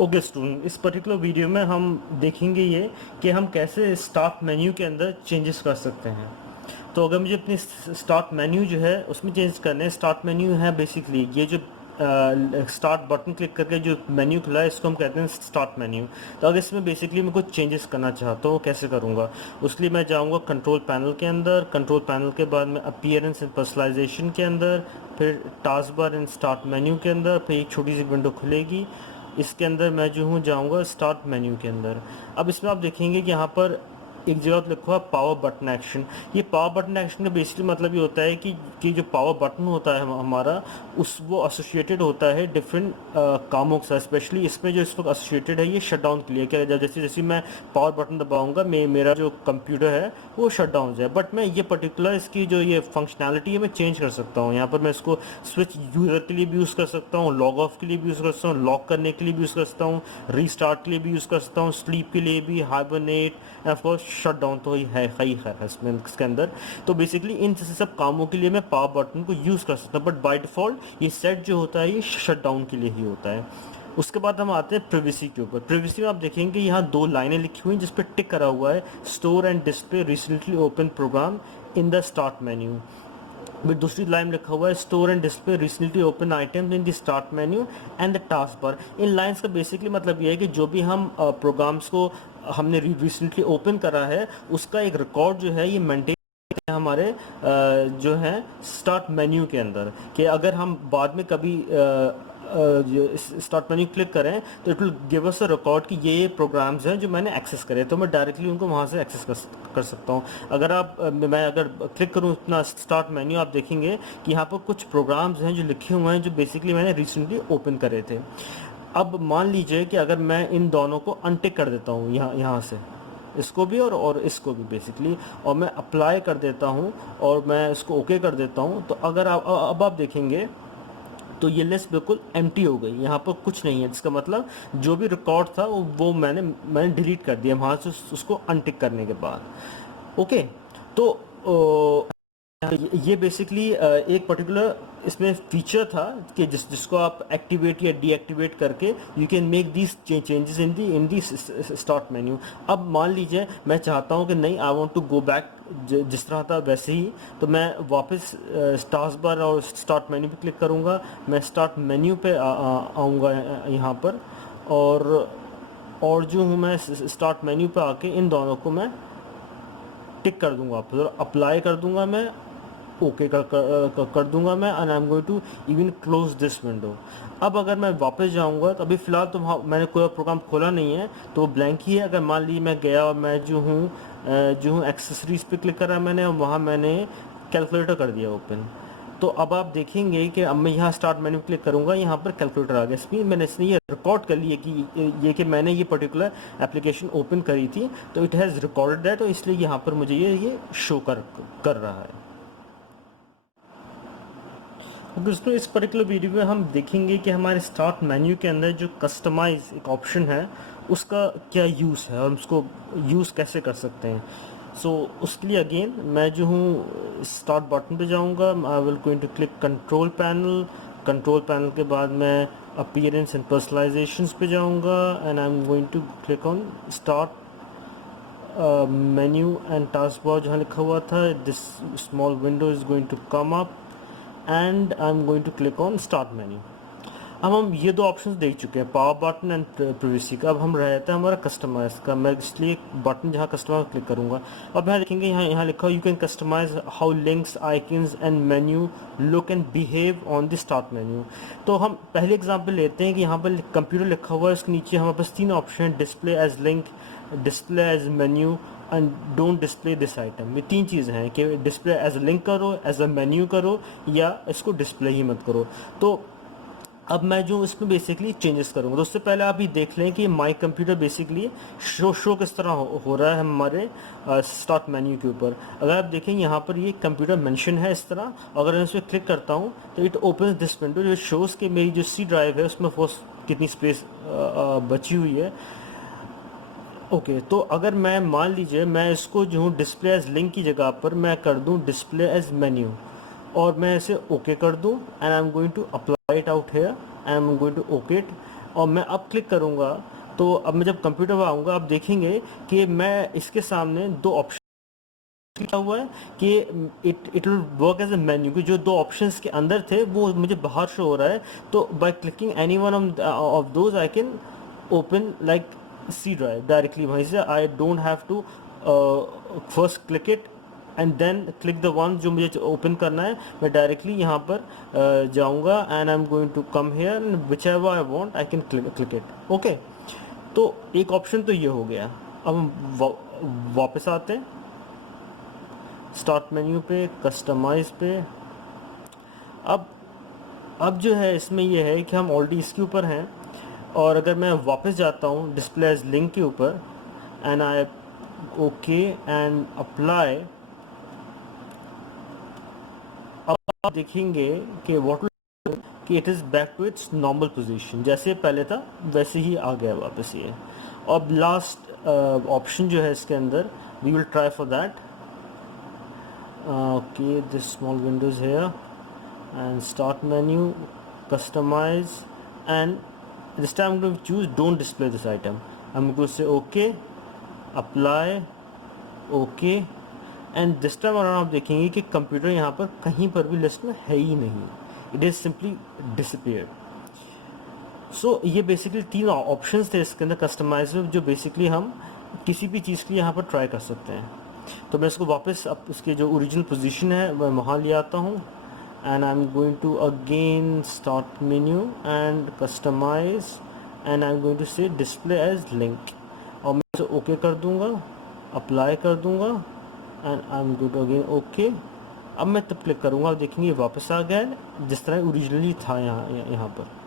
Okay student, इस particular video में हम देखेंगे ये कि हम कैसे स्टार्ट मेन्यू के अंदर चेंजेस कर सकते हैं। तो अगर मुझे अपनी स्टार्ट मेन्यू जो है उसमें चेंज करने हैं, स्टार्ट मेन्यू है बेसिकली ये जो स्टार्ट बटन क्लिक करके जो मेन्यू खुला है इसको हम कहते हैं स्टार्ट मेन्यू। तो अगर इसमें बेसिकली मैं कुछ चेंजेस करना चाहता हूँ कैसे करूँगा, उसके लिए मैं जाऊँगा कंट्रोल पैनल के अंदर। कंट्रोल पैनल के बाद में अपीयरेंस एंड पर्सनलाइजेशन के अंदर, फिर task bar and start menu के अंदर, फिर एक छोटी सी विंडो खुलेगी। इसके अंदर मैं जो हूँ जाऊँगा स्टार्ट मेन्यू के अंदर। अब इसमें आप देखेंगे कि यहाँ पर एक जगह लिखा हुआ पावर बटन एक्शन। ये पावर बटन एक्शन का बेसिकली मतलब ये होता है कि जो पावर बटन होता है हमारा वो एसोसिएटेड होता है डिफरेंट कामों के साथ। स्पेशली इसमें जो इस वक्त एसोसिएटेड है ये शट डाउन के लिए, क्या जैसे जैसे मैं पावर बटन दबाऊंगा मेरा जो कंप्यूटर है वो शट डाउन जाए। बट मैं ये पर्टिकुलर इसकी जो ये फंक्शनैलिटी है मैं चेंज कर सकता हूँ। यहाँ पर मैं इसको स्विच यूज़र के लिए भी यूज़ कर सकता हूँ, लॉग ऑफ के लिए भी यूज़ कर सकता हूँ, लॉक करने के लिए भी यूज़ कर सकता हूँ, रीस्टार्ट के लिए भी यूज़ कर सकता हूँ, स्लीप के लिए भी, hibernate, of course shut down तो ही है इसके अंदर। तो बेसिकली इन सब कामों के लिए मैं पावर बटन को यूज़ कर सकता हूँ, बट बाय डिफ़ॉल्ट ये सेट जो होता है ये शट डाउन के लिए ही होता है। उसके बाद हम आते हैं प्रिवेसी के ऊपर। प्रिवेसी में आप देखेंगे यहाँ दो लाइनें लिखी हुई हैं जिस पर टिक करा हुआ है, store and display recently open program in the start menu. फिर दूसरी लाइन लिखा हुआ है store and display recently open items in the start menu and the task bar. इन लाइंस का बेसिकली मतलब ये है कि जो भी हम प्रोग्राम्स को हमने रिसेंटली ओपन करा है उसका एक रिकॉर्ड जो है ये मेंटेन हमारे जो है स्टार्ट मेन्यू के अंदर। कि अगर हम बाद में कभी स्टार्ट मेन्यू क्लिक करें तो it will give us a record कि ये प्रोग्राम्स हैं जो मैंने एक्सेस करे, तो मैं डायरेक्टली उनको वहाँ से एक्सेस कर सकता हूँ। अगर मैं अगर क्लिक करूँ अपना स्टार्ट मेन्यू, आप देखेंगे कि यहाँ पर कुछ प्रोग्राम्स हैं जो लिखे हुए हैं जो बेसिकली मैंने रिसेंटली ओपन करे थे। अब मान लीजिए कि अगर मैं इन दोनों को अनटिक कर देता हूँ यहाँ से, इसको भी और इसको भी बेसिकली, और मैं अप्लाई कर देता हूँ और मैं इसको ओके कर देता हूँ, तो अगर अब आप देखेंगे तो ये लिस्ट बिल्कुल एम्प्टी हो गई, यहाँ पर कुछ नहीं है। जिसका मतलब जो भी रिकॉर्ड था वो मैंने डिलीट कर दिया वहाँ से उसको अनटिक करने के बाद। ओके, तो ये बेसिकली एक पर्टिकुलर इसमें फीचर था कि जिसको आप एक्टिवेट या डीएक्टिवेट करके you can make these changes in the start menu. अब मान लीजिए मैं चाहता हूँ कि नहीं, I want to go back जिस तरह था वैसे ही, तो मैं वापस टास्क बार और स्टार्ट मेन्यू पे क्लिक करूँगा। मैं स्टार्ट मेन्यू पे आऊँगा यहाँ पर, और जो हूँ मैं स्टार्ट मेन्यू पे आके इन दोनों को मैं टिक कर दूंगा, फिर अप्लाई कर दूंगा, मैं ओके कर दूंगा मैं, and I am going to even close this window. अब अगर मैं वापस जाऊंगा तो अभी फ़िलहाल तो मैंने कोई प्रोग्राम खोला नहीं है तो ब्लैंक ही है। अगर मान लीजिए मैं गया और मैं जो हूँ एक्सेसरीज पे क्लिक करा मैंने, और वहाँ मैंने कैलकुलेटर कर दिया ओपन। तो अब आप देखेंगे कि अब मैं यहाँ स्टार्ट मेन्यू क्लिक करूँगा, यहाँ पर कैलकुलेटर आ गया। इसमें मैंने इसने ये रिकॉर्ड कर लिया कि मैंने ये पर्टिकुलर एप्लीकेशन ओपन करी थी, तो इट हैज़ रिकॉर्डेड दैट, तो इसलिए यहाँ पर मुझे ये शो कर रहा है। दोस्तों, इस पर्टिकुलर वीडियो में हम देखेंगे कि हमारे स्टार्ट मेन्यू के अंदर जो कस्टमाइज एक ऑप्शन है उसका क्या यूज़ है और उसको यूज़ कैसे कर सकते हैं। उसके लिए अगेन मैं जो हूँ स्टार्ट बटन पे जाऊँगा, I will going to click control panel. Control panel के बाद मैं अपीयरेंस एंड पर्सनलाइजेशंस पे जाऊँगा, and I am going to click on start menu and task bar जहाँ लिखा हुआ था। This small window is going to come up and I am going to click on start menu. अब हम ये दो ऑप्शंस देख चुके हैं, पावर बटन एंड प्रिवेसी का। अब हम रहता है हमारा कस्टमाइज का। मैं इसलिए बटन जहाँ कस्टमाइज क्लिक करूँगा, अब यहाँ देखेंगे यहाँ लिखा हो you can customise how links icons and menu look and behave on the start menu. तो हम पहले एग्जांपल लेते हैं कि यहाँ पर कंप्यूटर लिखा हुआ है, उसके नीचे हमारे पास तीन ऑप्शन है, display as link, display as menu and don't display this item. ये तीन चीज़ें हैं कि डिस्प्ले एज अ लिंक करो, एज अ मेन्यू करो, या इसको डिस्प्ले ही मत करो। तो अब मैं जो इसमें बेसिकली चेंजेस करूँगा, तो उससे पहले आप ये देख लें कि माई कंप्यूटर बेसिकली शो किस तरह हो रहा है हमारे स्टार्ट मेन्यू के ऊपर। अगर आप देखें यहाँ पर ये कंप्यूटर मेंशन है इस तरह, अगर मैं इस पर क्लिक करता हूँ तो इट ओपन दिस विंडो जो शोज़ कि मेरी जो सी ड्राइव है उसमें कितनी स्पेस बची हुई है। ओके, तो अगर मैं मान लीजिए मैं इसको जो हूँ डिस्प्ले एज लिंक की जगह पर मैं कर दूँ डिस्प्ले एज मेन्यू, और मैं इसे ओके कर दूँ, and I am going to apply it out here, I am going to okay it, और मैं अब क्लिक करूँगा, तो अब मैं जब कंप्यूटर पर आऊँगा आप देखेंगे कि मैं इसके सामने दो ऑप्शन लिखा हुआ है कि it will work as a menu, कि जो दो ऑप्शंस के अंदर थे वो मुझे बाहर शो हो रहा है। तो by clicking any one of those I can open like C drive directly वहीं से। I don't have to first click it and then click the one जो मुझे ओपन करना है। मैं डायरेक्टली यहाँ पर जाऊँगा and I am going to come here and whichever I want I can click it. Okay, तो एक ऑप्शन तो ये हो गया। अब हम वापस आते हैं स्टार्ट मेन्यू पे, कस्टमाइज पे। अब जो है इसमें ये है कि हम ऑलरेडी इसके ऊपर हैं, और अगर मैं वापस जाता हूँ डिस्प्ले एज लिंक के ऊपर and I okay and apply, अब आप देखेंगे कि व्हाट कि it is back to its normal position, जैसे पहले था वैसे ही आ गया वापस ये। अब लास्ट ऑप्शन जो है इसके अंदर, we will try for that. Okay, this small window is here and start menu, customize, and this time I'm going to choose don't display this item. I'm going to say okay, apply, okay, and this time around आप देखेंगे कि computer यहाँ पर कहीं पर भी list में है ही नहीं, it is simply disappeared. सो ये बेसिकली तीन ऑप्शंस थे इसके अंदर कस्टमाइज में, जो बेसिकली हम किसी भी चीज़ के लिए यहाँ पर ट्राई कर सकते हैं। तो मैं इसको वापस अब इसके जो ओरिजिनल पोजीशन है मैं वहाँ ले आता हूँ and I am going to again start menu and customize and I am going to say display as link, और मैं इसे ओके कर दूँगा, अप्लाई कर दूँगा and I am going to again okay. अब मैं तब क्लिक करूँगा, देखेंगे वापस आ गया जिस तरह ओरिजिनली था यहाँ पर।